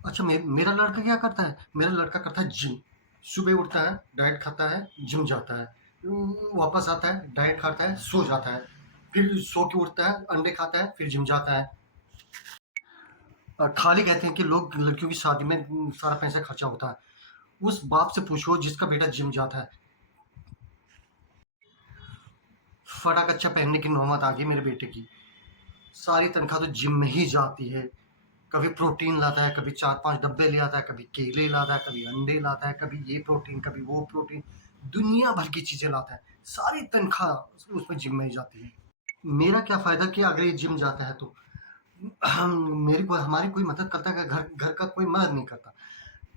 अच्छा, मेरा लड़का क्या करता है? मेरा लड़का करता है जिम। सुबह उठता है, डाइट खाता है, जिम जाता है। वापस आता है, डाइट खाता है, सो जाता है। फिर सो के उठता है, अंडे खाता है, फिर जिम जाता है। खाली कहते हैं कि लोग लड़कियों की शादी में सारा पैसा खर्चा होता है। उस बाप से पूछो जिसका बेटा जिम जाता है। फटा कच्चा पहनने की नौबत आ गई मेरे बेटे की। सारी तनख्वाह तो जिम में ही जाती है। कभी प्रोटीन लाता है, कभी 4-5 डब्बे ले आता है, कभी केले लाता है, कभी अंडे लाता है, कभी ये प्रोटीन, कभी वो प्रोटीन, दुनिया भर की चीज़ें लाता है। सारी तनख्वाह उसमें जिम में ही जाती है। मेरा क्या फ़ायदा कि अगर ये जिम जाता है तो मेरी कोई हमारी कोई मदद करता है? घर घर का कोई मदद नहीं करता।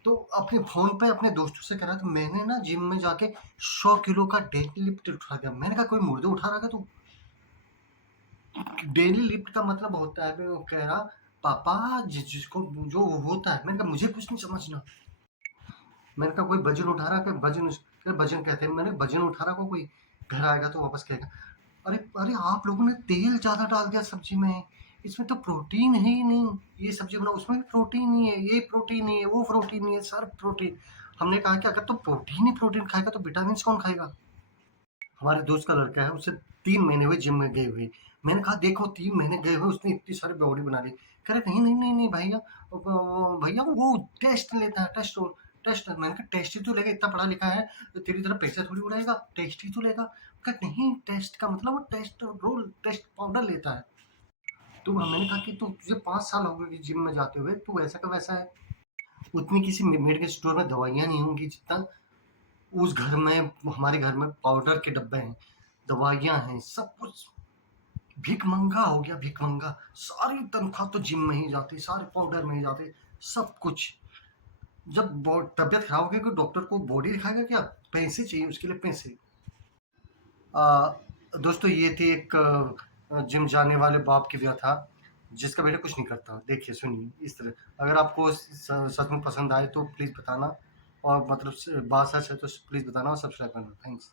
तो अपने फ़ोन पे अपने दोस्तों से कह रहा था, मैंने ना जिम में जाके 100 किलो का डेड लिफ्ट उठा दिया। मैंने कहा, कोई मुर्दे उठा रहा है क्या तू? डेली लिफ्ट का मतलब होता है, वो कह रहा, पापा जिसको जो होता है। मैंने कहा, मुझे कुछ नहीं समझना। मैंने कहा, कोई वजन उठा रहा है क्या? वजन कहते हैं। मैंने वजन उठा रहा को कोई घर आएगा तो वापस कहेगा, अरे अरे आप लोगों ने तेल ज़्यादा डाल दिया सब्जी में, इसमें तो प्रोटीन है ही नहीं। ये सब्जी बनाओ, उसमें भी प्रोटीन नहीं है, ये प्रोटीन नहीं है, वो प्रोटीन नहीं है, सर प्रोटीन। हमने कहा कि अगर तो प्रोटीन ही प्रोटीन खाएगा तो विटामिन कौन खाएगा? हमारे दोस्त का लड़का है, उसे 3 महीने हुए जिम में गए हुए। मैंने कहा, देखो 3 महीने गए हुए उसने इतनी सारी बॉडी बना ली। कह रहे, नहीं नहीं नहीं नहीं भैया, भैया वो टेस्ट लेता है, टेस्ट। मैंने कहा, टेस्ट ही तो लेगा, इतना पढ़ा लिखा है तो तेरी तरह पैसे थोड़ी उड़ाएगा, टेस्ट ही तो लेगा। कहा, नहीं, टेस्ट का मतलब वो टेस्ट पाउडर लेता है। तो मैंने कहा कि तुझे 5 साल हो गए जिम में जाते हुए, तू वैसा का वैसा है। उतनी किसी मेडिकल स्टोर में दवाइयाँ नहीं होंगी जितना उस घर में, हमारे घर में पाउडर के डब्बे हैं, दवाइयाँ हैं, सब कुछ। भिखमंगा हो गया, भिखमंगा। सारी तनख्वाह तो जिम में ही जाती, सारे पाउडर में ही जाती, सब कुछ। जब तबीयत खराब होगी तो डॉक्टर को बॉडी दिखाएगा क्या? पैसे चाहिए उसके लिए, पैसे। दोस्तों, ये थी एक जिम जाने वाले बाप की व्यथा, जिसका बेटा कुछ नहीं करता। देखिए, सुनिए इस तरह। अगर आपको सच में पसंद आए तो प्लीज़ बताना, और मतलब बात सच है तो प्लीज़ बताना और सब्सक्राइब करना। थैंक्स।